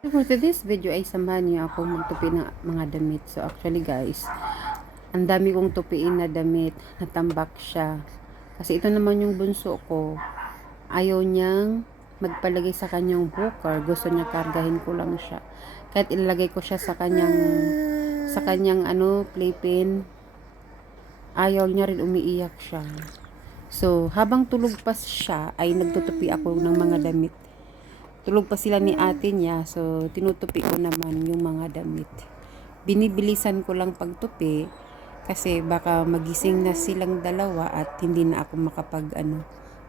For today's video ay samahan niyo ako magtupi ng mga damit. So actually guys, ang dami kong tupiin na damit. Natambak siya. Kasi ito naman yung bunso ko. Ayaw niyang magpalagay sa kanyang hooker. Gusto niya kargahin ko lang siya. Kahit ilalagay ko siya sa kanyang sa kanyang ano, playpen. Ayaw niya rin umiiyak siya. So, habang tulog pa siya, ay nagtutupi ako ng mga damit tulog pa sila ni ate niya so tinutupi ko naman yung mga damit. Binibilisan ko lang pagtupi kasi baka magising na silang dalawa at hindi na ako makapag ano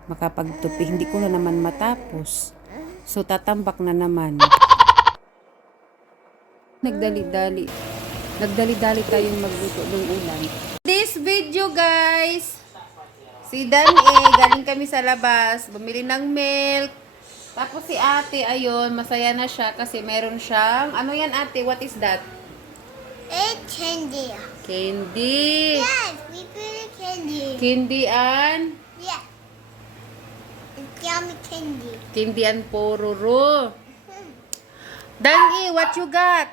makapagtupi. Hindi ko na naman matapos. So tatambak na naman. Nagdali-dali. Nagdali-dali tayong magluto ng ulam. This video guys Si Dan eh, galing kami sa labas, bumili ng milk. Tapos si ate, ayun, masaya na siya kasi meron siyang, ano yan ate, what is that? It's candy. Candy. Yes, we put a candy. Candy and, Yeah. It's yummy candy. candy and pororo. Dani, what you got?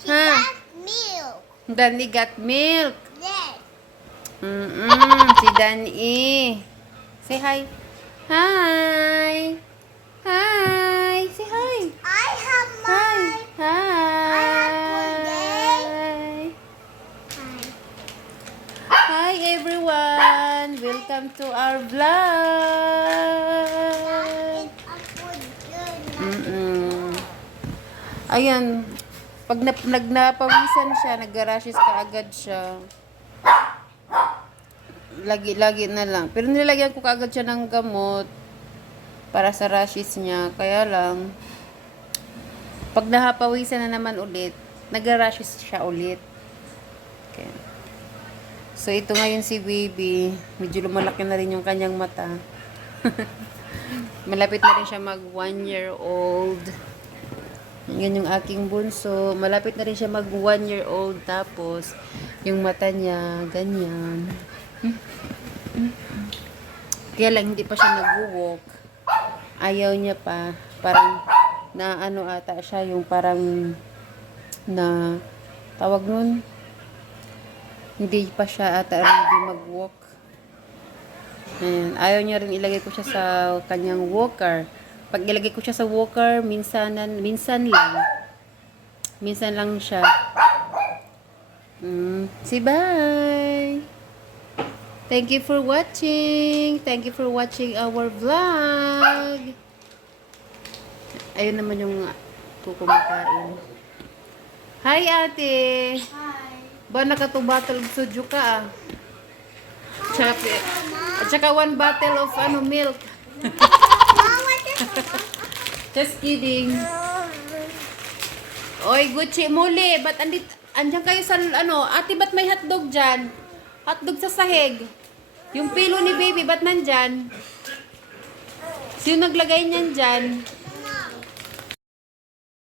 She Huh? got milk. Dani got milk. Yes. Mm-mm, si Dani. Say hi. Hi. Hi. Say hi. I have Hi. my. Hi. Hi. Hi everyone! Welcome to our vlog! Mm-mm. Ayan, pag na, nagnapawisan siya, nag-rashes ka agad siya. Lagi-lagi na lang. Pero nilagyan ko kaagad siya ng gamot para sa rashes niya. Kaya lang, pag nahapawisan na naman ulit, nag-rashes siya ulit. Okay. So, ito ngayon si baby. Medyo lumalaki na rin yung kanyang mata. Malapit na rin siya mag one year old. Yan yung aking bunso. Malapit na rin siya mag one year old. Tapos, yung mata niya, ganyan. Kaya lang, hindi pa siya nag-walk. Ayaw niya pa. Parang, na ano ata siya, yung parang, na, tawag nun, hindi pa siya ata ready mag-walk. Ayan. Ayaw niya rin ilagay ko siya sa kanyang walker. Pag ilagay ko siya sa walker, minsan, minsan lang. Minsan lang siya. Mm. Say bye! Thank you for watching. Thank you for watching our vlog. Ayun naman yung kukumakain. Hi, ate! Hi. Ba, nakatubattle suju ka ah. Tsaka, at saka one bottle of ano, milk. Just kidding. Oy, Gucci, muli. Ba't andit, andyan kayo sa, ano, ate, ba't may hotdog dyan? Hotdog sa sahig. Yung pilo ni baby, ba't nandyan? Sino naglagay niyan dyan?